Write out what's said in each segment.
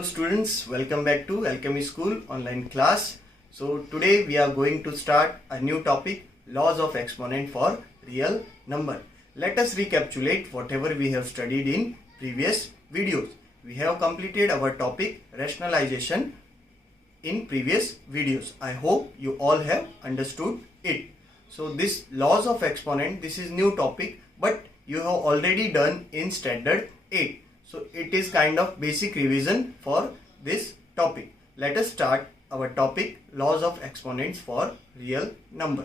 Hello students, welcome back to Alchemy School online class. So today we are going to start a new topic, laws of exponent for real number. Let us recapitulate whatever we have studied in previous videos. We have completed our topic rationalization in previous videos. I hope you all have understood it. So this laws of exponent, this is new topic, but you have already done in standard 8. So it is kind of basic revision for this topic. Let us start our topic, laws of exponents for real number.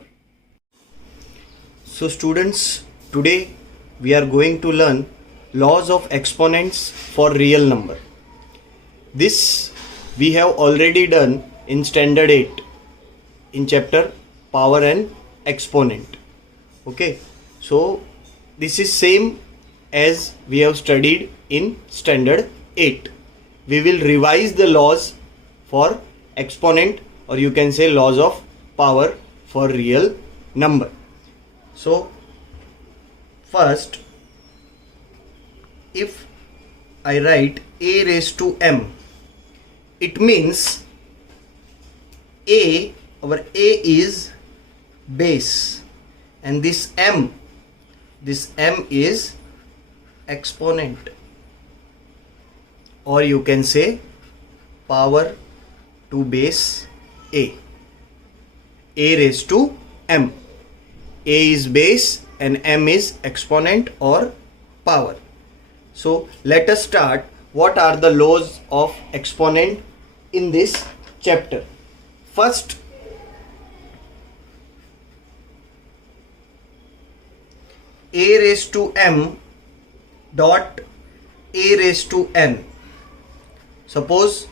So students, today we are going to learn laws of exponents for real number. This we have already done in standard 8 in chapter power and exponent. Okay, so this is same as we have studied in standard 8. We will revise the laws for exponent, or you can say laws of power for real number. So first, if I write a raised to m, it means our a is base, and this m is exponent, or you can say power to base a raised to m. A is base and m is exponent or power. So let us start. What are the laws of exponent in this chapter? First, a raised to m dot a raised to n. Suppose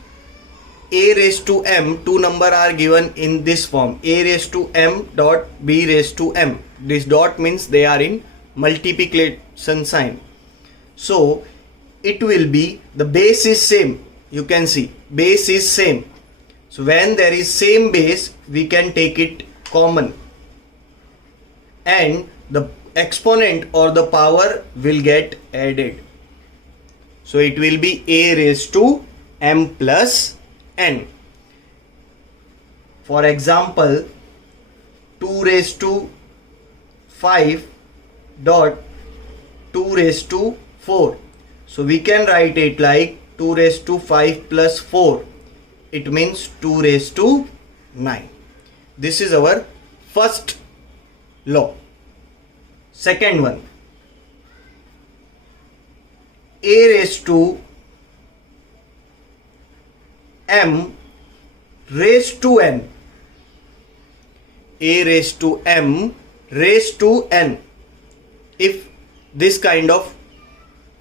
a raised to m, two number are given in this form, a raised to m dot b raised to m. This dot means they are in multiplication sign. So it will be, the base is same. You can see base is same. So when there is same base, we can take it common, and the exponent or the power will get added. So it will be a raised to m plus n. For example, 2 raised to 5 dot 2 raised to 4. So we can write it like 2 raised to 5 plus 4. It means 2 raised to 9. This is our first law. Second one, a raised to m raised to n. A raised to m raised to n. If this kind of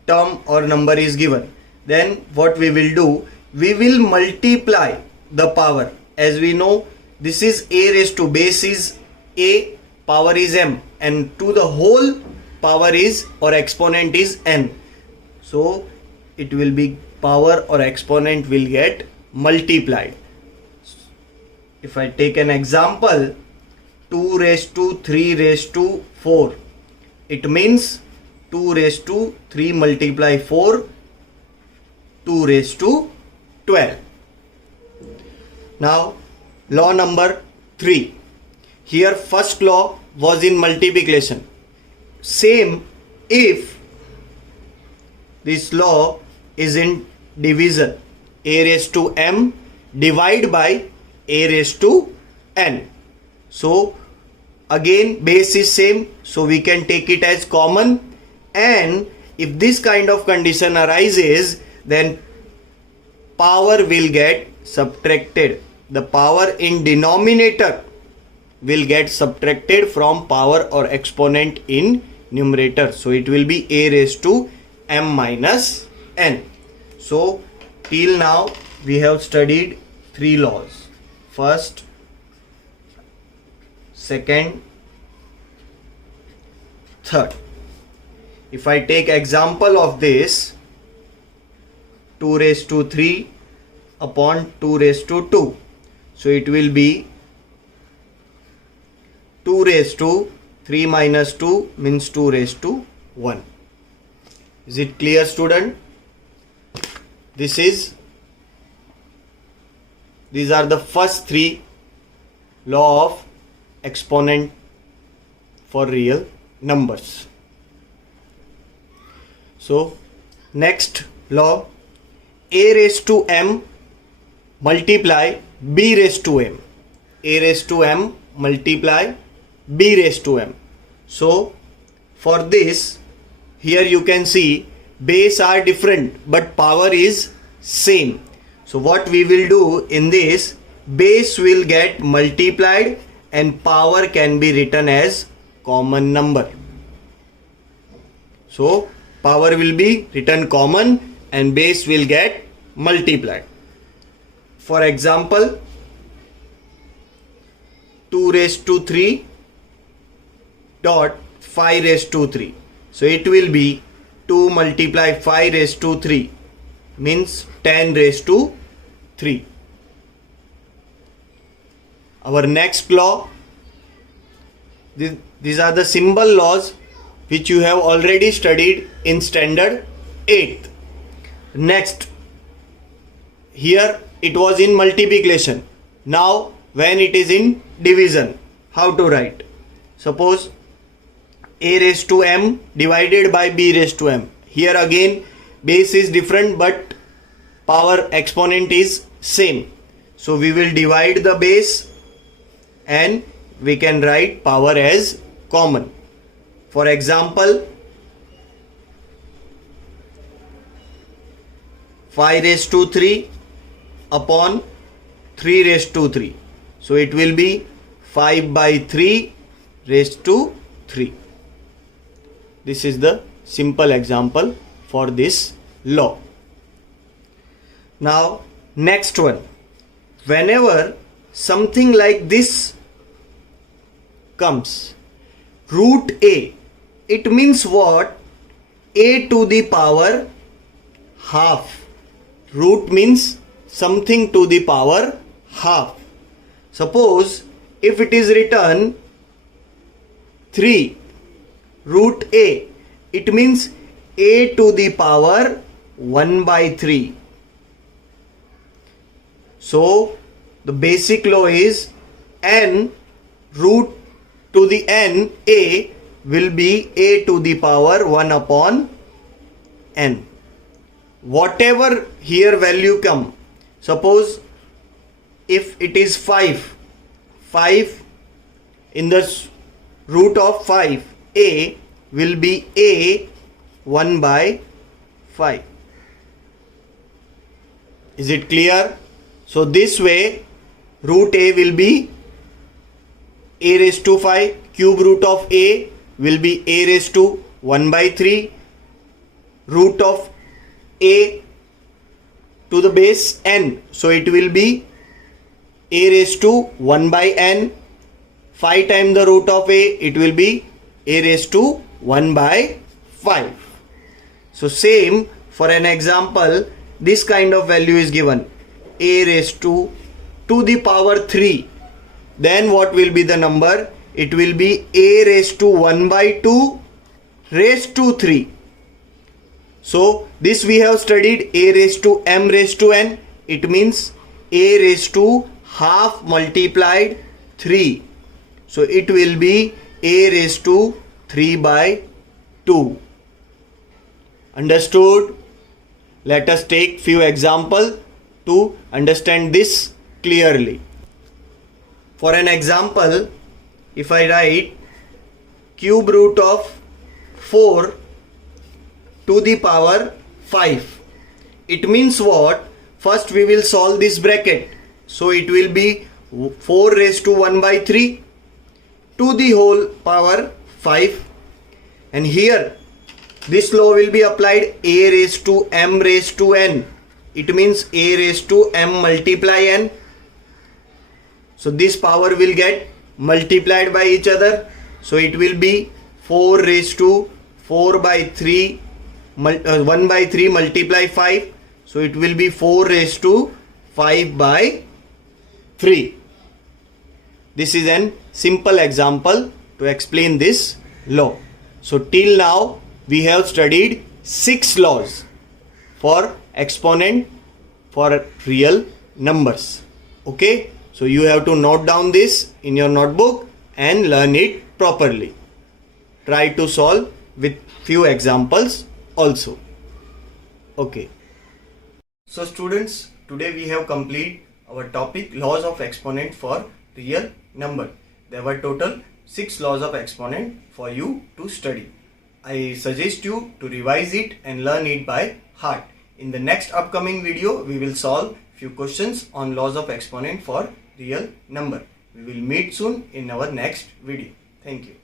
term or number is given, then what we will do, we will multiply the power. As we know, this is a raised to, base is a, power is m, and to the whole power is, or exponent is n. So it will be power or exponent will get multiplied. If I take an example, 2 raised to 3 raised to 4, it means 2 raised to 3 multiply 4, 2 raised to 12. Now law number 3. Here first law was in multiplication. Same if this law is in division. A raised to m divide by a raised to n. So again base is same, so we can take it as common, and if this kind of condition arises, then power will get subtracted. The power in denominator will get subtracted from power or exponent in numerator. So it will be a raised to m minus n. So till now we have studied 3 laws. First, second, third. If I take example of this, 2 raised to 3 upon 2 raised to 2. So it will be 2 raised to 3 minus 2 means 2 raised to 1. Is it clear, student? This is These are the first three law of exponent for real numbers. So next law, a raised to m multiply b raised to m. A raised to m multiply b raised to m. So for this, here you can see base are different but power is same. So what we will do in this, base will get multiplied and power can be written as common number. So power will be written common and base will get multiplied. For example, 2 raised to 3 dot 5 raised to 3. So it will be 2 multiply 5 raised to 3 means 10 raised to 3. Our next law, these are the symbol laws which you have already studied in standard 8th. Next, here it was in multiplication. Now when it is in division, how to write? Suppose a raised to m divided by b raised to m. Here again base is different but power exponent is same. So we will divide the base and we can write power as common. For example, 5 raised to 3 upon 3 raised to 3. So it will be 5 by 3 raised to 3. This is the simple example for this law. Now next one, whenever something like this comes, root a, it means what? A to the power half. Root means something to the power half. Suppose if it is written 3 root a, it means a to the power 1 by 3. So the basic law is n root to the n a will be a to the power 1 upon n. Whatever here value come, suppose if it is 5 in the root of 5, a will be a 1 by 5. Is it clear? So this way root a will be a raised to 5, cube root of a will be a raised to 1 by 3, root of a to the base n, so it will be a raised to 1 by n. 5 times the root of a, it will be a raised to 1 by 5. So same, for an example, this kind of value is given, a raised to the power 3. Then what will be the number? It will be a raised to 1 by 2 raised to 3. So this we have studied, a raised to m raised to n. It means a raised to half multiplied 3. So it will be a raised to 3 by 2. Understood? Let us take few examples to understand this clearly. For an example, if I write cube root of 4 to the power 5, it means what? First we will solve this bracket. So it will be 4 raised to 1 by 3 to the whole power 5, and here this law will be applied, a raised to m raised to n. It means a raised to m multiply n. So this power will get multiplied by each other. So it will be 4 raised to 4 by 3 1 by 3 multiply 5. So it will be 4 raised to 5 by 3. This is an simple example to explain this law. So till now we have studied 6 laws for exponent for real numbers. Okay, so you have to note down this in your notebook and learn it properly. Try to solve with few examples also. Okay. So students, today we have completed our topic laws of exponent for real number. There were total 6 laws of exponent for you to study. I suggest you to revise it and learn it by heart. In the next upcoming video, we will solve few questions on laws of exponent for real number. We will meet soon in our next video. Thank you.